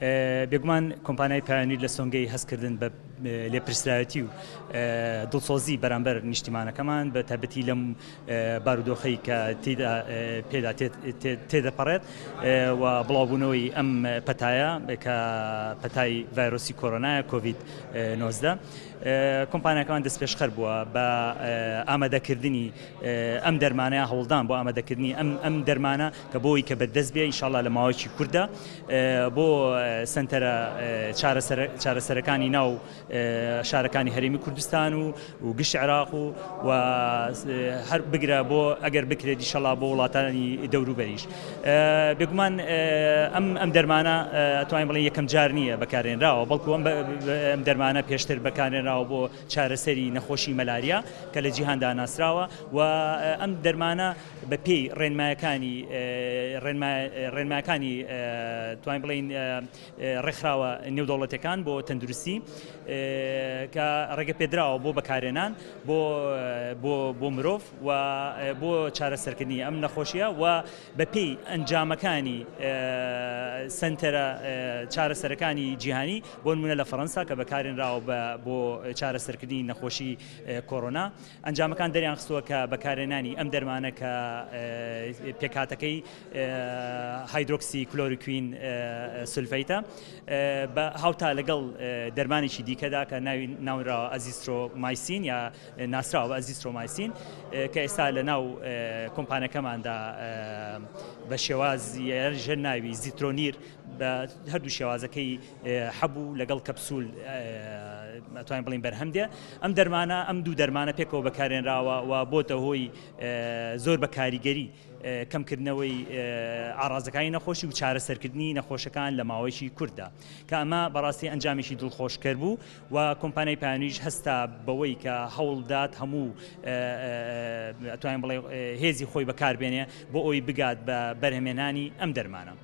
بێگومان کۆمپانیای پایۆنیر لە سۆنگەی هەستکردن بە لێپرسرایەتی و دڵسۆزی بەرامبەر نیشتیمانەکەمان بە تایبەتی لەم بارودۆخەی کە پێدا تێدەپەڕێت و بڵاوبوونەوەی ئەم پەتایە کە پەتای ڤایرۆسی کۆرۆنایە کۆڤید 19 کۆمپانیاکەمان دەستپێشخەر بووە بە ئامادەکردنی ئەم دەرمانەیە هەوڵدان بۆ ئامادەکردنی ئەم دەرمانە کە بۆی کە بەدەست بێ ئینشاڵڵا لە ماوەیەکی کووردا بۆ سنتەرە چارەسەرەکانی ناو شارەکانی هەرێمی کوردستان و گشت عێراق و هەر بگرە بۆ ئەگەر بکرێت ئینشاڵڵا بۆ وڵاتانی دەوروبەریش بێگومان ئەم دەرمانە ئەتوانین بڵێن یەکەم جار نییە بەکارهێنراوە بەڵکو ئەم دەرمانە پێشتر بەکارهێنراوە بۆ چارەسەری نەخۆشی مەلاریا کە لە جیهاندا ناسراوە و ئەم دەرمانە بە پێی ڕێنمایەکانی توانین بڵین ڕێکخراوە نێودەوڵەتیەکان بۆ تەندروستی کە ڕێگە پێدراوە بۆ بەکارهێنان بۆ مرۆڤ و بۆ چارەسەرکردنی ئەم نەخۆشیە و بەپێی ئەنجامەکانی سنتەرە چارەسەرەکانی جیهانی بۆ نمونە لە فەڕەنسا کە بەکارهێنراوە بۆ چارەسەرکردنی نەخۆشی کۆرۆنا ئەنجامەکان دەریان خستووە کە بەکارهێنانی ئەم دەرمانە کە پێکهاتەکەی هایدرۆکسی کلۆروکوین سولفەیتە بە هاوتا لەگەڵ دەرمانێکی دیکەدا کە ناونراوە ئەزیسترۆمایسین یا ناسراوە ئەزیسترۆمایسین کە ئێستا لە ناو کۆمپانیەکەماندا بە شێوازی ژەر ناوی زیترۆنیر بە هەردوو شێوازەکەی هەبوو لەگەڵ کەپسول ئەتوانین بڵین بەرهەمدێ ئەم دەرمانە ئەم دوو دەرمانە پێکەوە بەکارهێنراوە و بۆتە هۆی زۆر بە کاریگەری کەمکردنەوەی ئاڕازەکانی نەخۆشی و چارەسەرکردنی نەخۆشەکان لە ماوەیەکی کووردا کە ئەمە بەڕاستی ئەنجامێکی دڵخۆشکەر بوو و کۆمپانیای پایۆنیرش هەستا بەوەی کە هەوڵدات هەموو ئەتوانین بڵێ هێزی خۆی بەکاربێنێ بۆ ئەوی بگات بە بەرهەمێنانی ئەم دەرمانە.